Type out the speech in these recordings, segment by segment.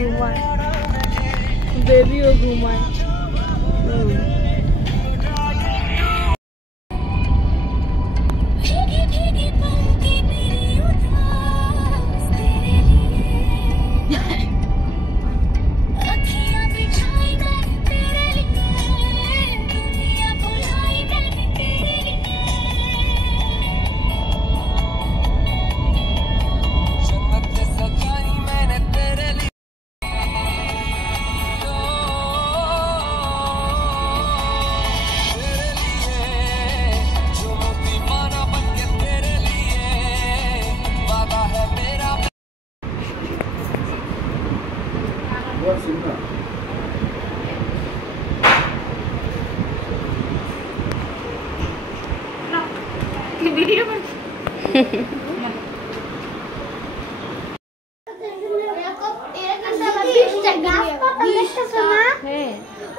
ঘুমায়, বেবিও ঘুমায়।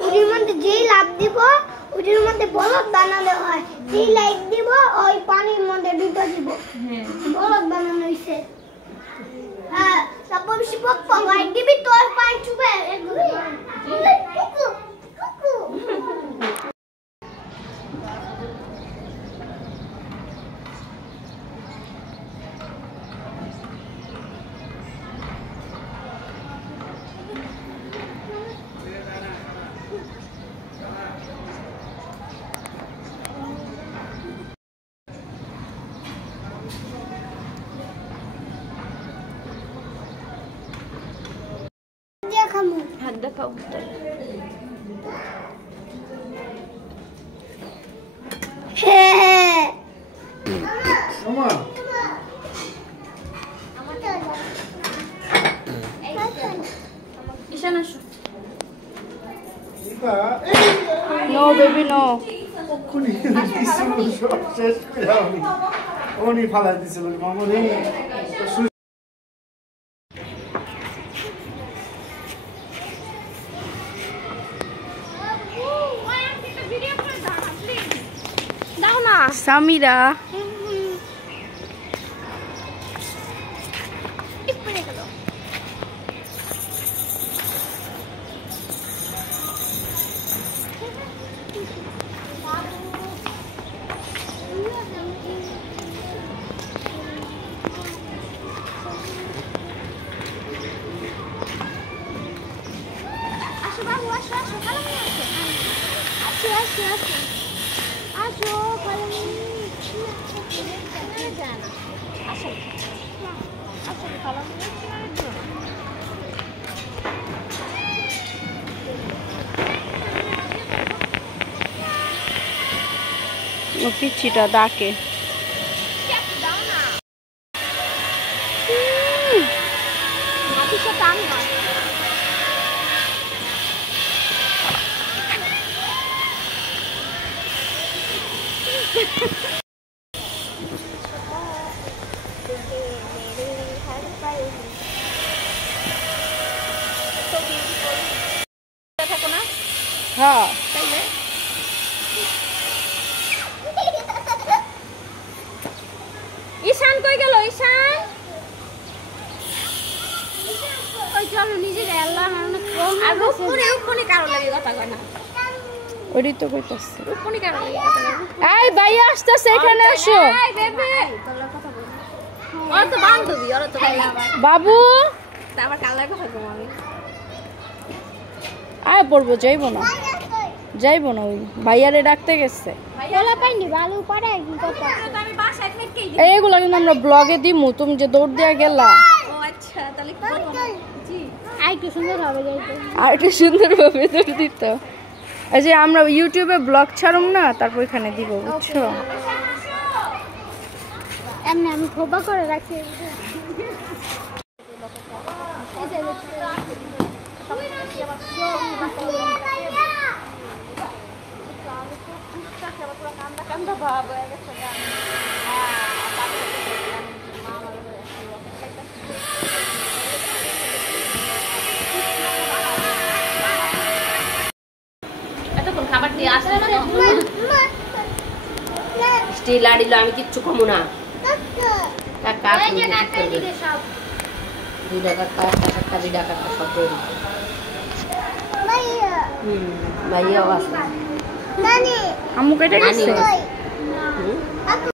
ওদের মধ্যে যেই লাভ দিব ওদের মধ্যে বলদ বানানো হয়, যেই লাইট দিব ওই পানির মধ্যে ডুবে দিব, বলদ বানানো হইছে। হ্যাঁ, তারপর শিবক লাইট দিবি তোর পানি চুবে এগুলো কুকু কুকু। হাত দেখাও। ঈশান আসো। No baby no. শেষ করে উনি ফালাই দিছিল মামুনি। দাও না সামিরা। পিচ্ছিটা ডাকে। হ্যাঁ ঈশান কই গেল? ঈশান ওই চলো নিজে আল্লাহ আর রূপপুরি রূপপুরি কারো লাগে কথা কয় না। ওইটাই তো কইতাছে রূপপুরি কারো লাগে কথা কয়। এই ভাই আসতেছে এখানে আসো। এই বেবি তোলা কথা বল। ওর তো বান্ধবী ওর তো বাবু তা আবার কালার কথা কম আমি। আয় পড়বো যাইবো না যাইবো না ওই ভাইয়ারে ডাকতে গেছে। ভাইয়া পাইনি ভালো পারে কি কথা। আমি বাসায় থেকেই এইগুলা কিন্তু আমরা ব্লগে দিমু। তুমি যে দৌড় দিয়া গেলা। ও আচ্ছা তাহলে কি বলবো? জি আইটু সুন্দর হবে যাইতো। আর একটু সুন্দর ভাবে দৌড় দিত। এই যে আমরা ইউটিউবে ব্লগ ছাড়ুম না তারপর এখানে দিব বুঝছো। এমনি আমি খোবা করে রাখি। কান্দা ভাব হয়ে গেছে। এতক্ষণ খাবার দিয়ে আসলে স্টিল আড়িল আমি কিচ্ছু কমু না। কাকা 2 টাকার টাকা 2 টাকার সব তৈরি ভাইয়া ভাইয়াও আছে নানি আম্মু কেটে গেছে হুম